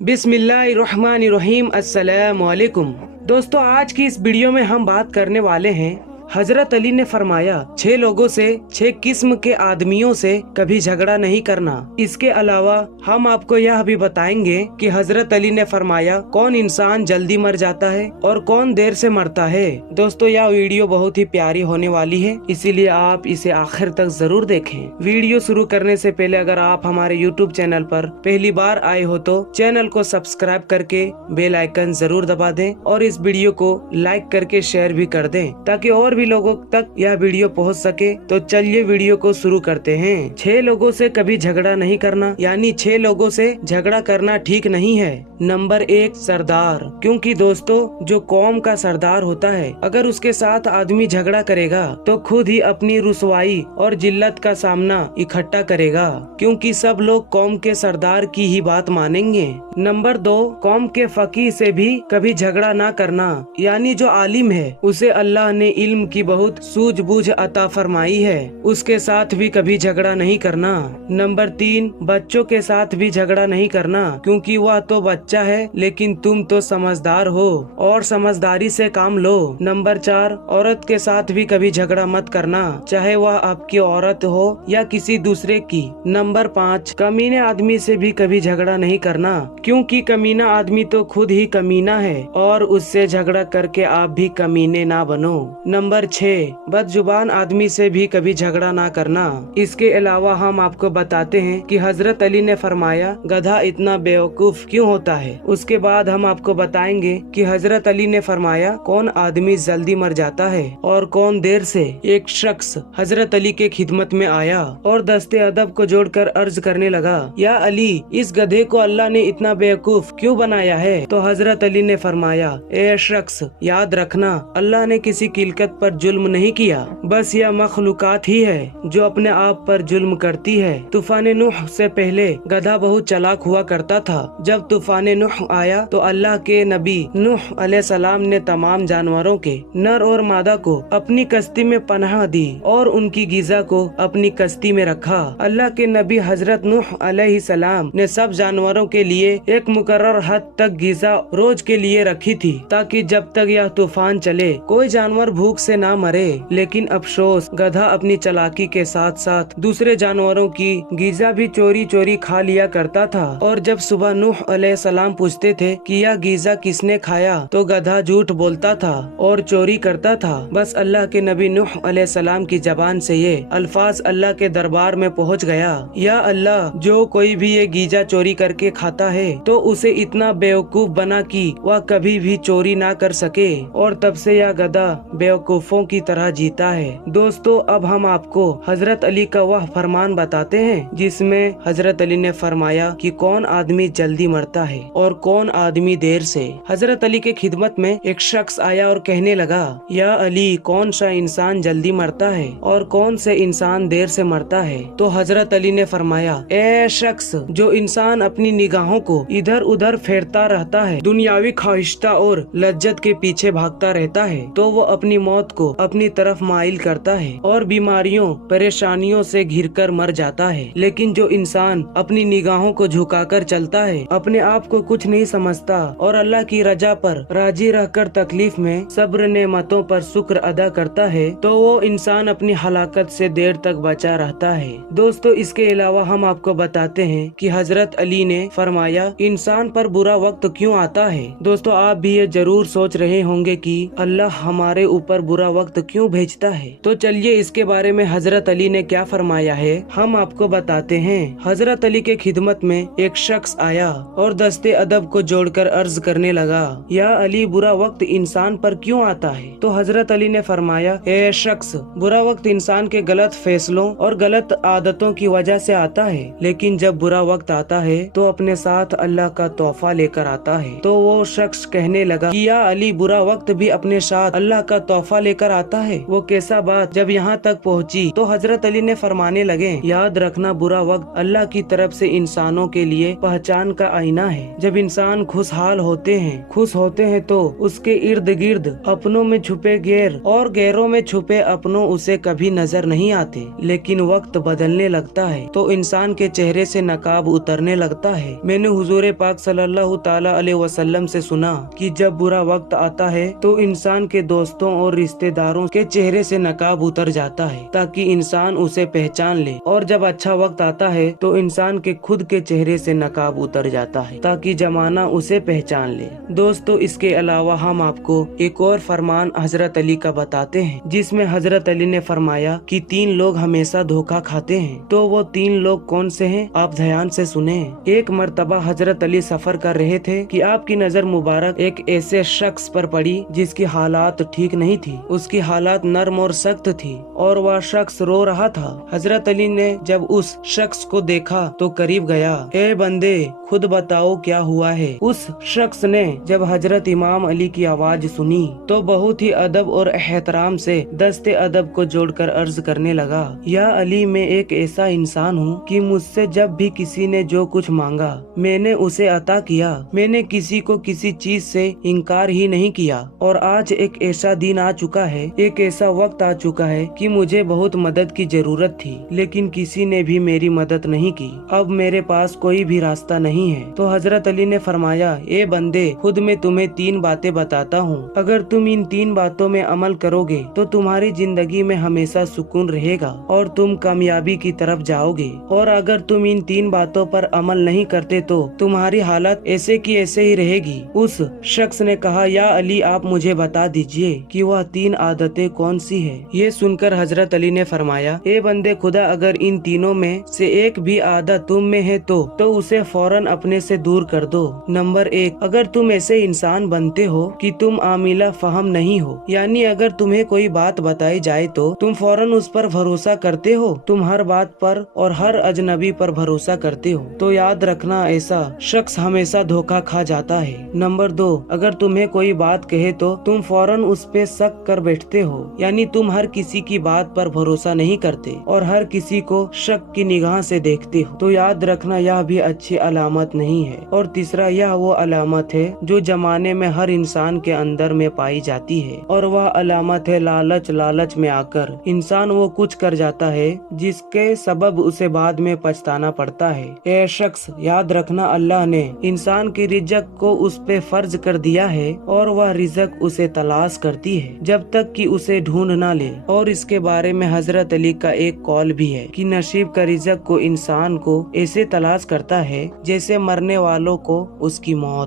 बिस्मिल्लाहिर्रहमानिर्रहीम अस्सलाम वालेकुम। दोस्तों, आज की इस वीडियो में हम बात करने वाले हैं हजरत अली ने फरमाया 6 लोगों से 6 किस्म के आदमियों से कभी झगड़ा नहीं करना। इसके अलावा हम आपको यह भी बताएंगे कि हजरत अली ने फरमाया कौन इंसान जल्दी मर जाता है और कौन देर से मरता है। दोस्तों, यह वीडियो बहुत ही प्यारी होने वाली है, इसीलिए आप इसे आखिर तक जरूर देखें। वीडियो शुरू करने से पहले अगर आप हमारे यूट्यूब चैनल पर पहली बार आए हो तो चैनल को सब्सक्राइब करके बेल आइकन जरूर दबा दें और इस वीडियो को लाइक करके शेयर भी कर दें ताकि और भी लोगों तक यह वीडियो पहुंच सके। तो चलिए वीडियो को शुरू करते हैं। 6 लोगों से कभी झगड़ा नहीं करना, यानी 6 लोगों से झगड़ा करना ठीक नहीं है। नंबर 1, सरदार। क्योंकि दोस्तों, जो कौम का सरदार होता है, अगर उसके साथ आदमी झगड़ा करेगा तो खुद ही अपनी रुसवाई और जिल्लत का सामना इकट्ठा करेगा, क्योंकि सब लोग कौम के सरदार की ही बात मानेंगे। नंबर 2, कौम के फकीह से भी कभी झगड़ा ना करना, यानी जो आलिम है उसे अल्लाह ने इल्म की बहुत सूझबूझ अता फरमाई है, उसके साथ भी कभी झगड़ा नहीं करना। नंबर 3, बच्चों के साथ भी झगड़ा नहीं करना, क्योंकि वह तो बच्चा है लेकिन तुम तो समझदार हो और समझदारी से काम लो। नंबर 4, औरत के साथ भी कभी झगड़ा मत करना, चाहे वह आपकी औरत हो या किसी दूसरे की। नंबर 5, कमीने आदमी से भी कभी झगड़ा नहीं करना, क्योंकि कमीना आदमी तो खुद ही कमीना है और उससे झगड़ा करके आप भी कमीने ना बनो। नंबर 6, बदजुबान आदमी से भी कभी झगड़ा ना करना। इसके अलावा हम आपको बताते हैं कि हजरत अली ने फरमाया गधा इतना बेवकूफ क्यों होता है। उसके बाद हम आपको बताएंगे कि हजरत अली ने फरमाया कौन आदमी जल्दी मर जाता है और कौन देर से। एक शख्स हजरत अली के खिदमत में आया और दस्ते अदब को जोड़कर अर्ज करने लगा, या अली, इस गधे को अल्लाह ने इतना बेवकूफ क्यों बनाया है? तो हजरत अली ने फरमाया, ए शख्स, याद रखना, अल्लाह ने किसी किलकत पर जुल्म नहीं किया, बस यह मखलूकात ही है जो अपने आप पर जुल्म करती है। तूफान नूह से पहले गधा बहुत चालाक हुआ करता था। जब तूफान नूह आया तो अल्लाह के नबी नूह अलैहिस्सलाम ने तमाम जानवरों के नर और मादा को अपनी कश्ती में पनाह दी और उनकी गिज़ा को अपनी कश्ती में रखा। अल्लाह के नबी हजरत नूह अलैहिस्सलाम ने सब जानवरों के लिए एक मुकर्रर हद तक गिज़ा रोज के लिए रखी थी, ताकि जब तक यह तूफान चले कोई जानवर भूख से ना मरे। लेकिन अफसोस, गधा अपनी चालाकी के साथ साथ दूसरे जानवरों की गिज़ा भी चोरी चोरी खा लिया करता था। और जब सुबह नूह अलैहिस्सलाम पूछते थे कि यह गिज़ा किसने खाया, तो गधा झूठ बोलता था और चोरी करता था। बस अल्लाह के नबी नूह अलैहिस्सलाम की जबान से ये अल्फाज अल्लाह के दरबार में पहुंच गया, या अल्लाह, जो कोई भी ये गिज़ा चोरी करके खाता है तो उसे इतना बेवकूफ बना कि वह कभी भी चोरी ना कर सके। और तब से यह गधा बेवकूफों की तरह जीता है। दोस्तों, अब हम आपको हजरत अली का वह फरमान बताते हैं जिसमें हजरत अली ने फरमाया कि कौन आदमी जल्दी मरता है और कौन आदमी देर से। हजरत अली के खिदमत में एक शख्स आया और कहने लगा, या अली, कौन सा इंसान जल्दी मरता है और कौन से इंसान देर से मरता है? तो हजरत अली ने फरमाया, ए शख्स, जो इंसान अपनी निगाहों को इधर उधर फेरता रहता है, दुनियावी ख्वाहिशता और लज्जत के पीछे भागता रहता है, तो वो अपनी मौत को अपनी तरफ माइल करता है और बीमारियों परेशानियों से घिरकर मर जाता है। लेकिन जो इंसान अपनी निगाहों को झुकाकर चलता है, अपने आप को कुछ नहीं समझता और अल्लाह की रजा पर राजी रहकर तकलीफ में सब्र नेमतों पर शुक्र अदा करता है, तो वो इंसान अपनी हलाकत से देर तक बचा रहता है। दोस्तों, इसके अलावा हम आपको बताते हैं कि हजरत अली ने फरमाया इंसान पर बुरा वक्त क्यों आता है। दोस्तों, आप भी ये जरूर सोच रहे होंगे कि अल्लाह हमारे ऊपर बुरा वक्त क्यों भेजता है। तो चलिए इसके बारे में हजरत अली ने क्या फरमाया है हम आपको बताते हैं। हजरत अली के खिदमत में एक शख्स आया और दस्ते अदब को जोड़कर अर्ज करने लगा, या अली, बुरा वक्त इंसान पर क्यों आता है? तो हजरत अली ने फरमाया, ए शख्स, बुरा वक्त इंसान के गलत फैसलों और गलत आदतों की वजह से आता है, लेकिन जब बुरा वक्त आता है तो अपने साथ अल्लाह का तोहफा लेकर आता है। तो वो शख्स कहने लगा कि या अली, बुरा वक्त भी अपने साथ अल्लाह का तोहफा लेकर आता है। वो कैसा बात जब यहाँ तक पहुँची तो हजरत अली ने फरमाने लगे, याद रखना बुरा वक्त अल्लाह की तरफ से इंसानों के लिए पहचान का आईना है। जब इंसान खुशहाल होते हैं तो उसके इर्द गिर्द अपनों में छुपे गैर और गैरों में छुपे अपनों उसे कभी नजर नहीं आते। लेकिन वक्त बदलने लगता है तो इंसान के चेहरे से नकाब उतरने लगता है। मैंने हुजूर पाक सल्लल्लाहु ताला अलैहि वसल्लम से सुना कि जब बुरा वक्त आता है तो इंसान के दोस्तों और रिश्तेदारों के चेहरे से नकाब उतर जाता है ताकि इंसान उसे पहचान ले, और जब अच्छा वक्त आता है तो इंसान के खुद के चेहरे से नकाब उतर जाता है ताकि जमाना उसे पहचान ले। दोस्तों, इसके अलावा हम आपको एक और फरमान हजरत अली का बताते हैं, जिसमें हजरत अली ने फरमाया कि 3 लोग हमेशा धोखा खाते हैं। तो वो 3 लोग कौन से हैं, आप ध्यान से सुने। एक मर्तबा हजरत अली सफर कर रहे थे कि आपकी नजर मुबारक एक ऐसे शख्स पर पड़ी जिसकी हालात ठीक नहीं थी। उसकी हालात नर्म और सख्त थी और वह शख्स रो रहा था। हजरत अली ने जब उस शख्स को देखा तो करीब गया, ए बंदे खुद बताओ क्या हुआ है। उस शख्स ने जब हजरत इमाम अली की आवाज सुनी तो बहुत ही अदब और एहतराम से दस्ते अदब को जोड़कर अर्ज करने लगा, या अली मैं एक ऐसा इंसान हूँ कि मुझसे जब भी किसी ने जो कुछ मांगा मैंने उसे अता किया। मैंने किसी को किसी चीज से इनकार ही नहीं किया। और आज एक ऐसा दिन आ चुका है, एक ऐसा वक्त आ चुका है कि मुझे बहुत मदद की जरूरत थी लेकिन किसी ने भी मेरी मदद नहीं की। अब मेरे पास कोई भी रास्ता नहीं है। तो हजरत अली ने फरमाया, ए बंदे खुद मैं तुम्हें 3 बातें बताता हूँ। अगर तुम इन 3 बातों में अमल करोगे तो तुम्हारी जिंदगी में हमेशा सुकून रहेगा और तुम कामयाबी की तरफ जाओगे। और अगर तुम इन 3 बातों पर अमल नहीं करते तो तुम्हारी हालत ऐसे की ऐसे ही रहेगी। उस शख्स ने कहा, या अली आप मुझे बता दीजिए कि वह 3 आदतें कौन सी है। ये सुनकर हजरत अली ने फरमाया, ए बंदे खुदा अगर इन तीनों में से एक भी आदत तुम में है तो उसे फौरन अपने से दूर कर दो। नंबर 1, अगर तुम ऐसे इंसान बनते हो कि तुम आमिला फहम नहीं हो, यानी अगर तुम्हें कोई बात बताई जाए तो तुम फौरन उस पर भरोसा करते हो, तुम हर बात पर और हर अजनबी पर भरोसा करते हो, तो याद रखना ऐसा शख्स हमेशा धोखा खा जाता है। नंबर 2, अगर तुम्हें कोई बात कहे तो तुम फौरन उस पे शक कर बैठते हो, यानी तुम हर किसी की बात पर भरोसा नहीं करते और हर किसी को शक की निगाह से देखते हो, तो याद रखना यह भी अच्छी अलामत नहीं है। और तीसरा, यह वो अलामत है जो जमाने में हर इंसान के अंदर में पाई जाती है, और वह अलामत है लालच में आकर इंसान वो कुछ कर जाता है जिसके सबब उसे बाद में पछताना पड़ता है। ए शख्स याद रखना, अल्लाह ने इंसान की रिज़्क को उस पे फर्ज कर दिया है और वह रिज़्क उसे तलाश करती है जब तक कि उसे ढूंढ ना ले। और इसके बारे में हजरत अली का एक कौल भी है कि नसीब का रिज़्क को इंसान को ऐसे तलाश करता है जैसे मरने वालों को उसकी मौत।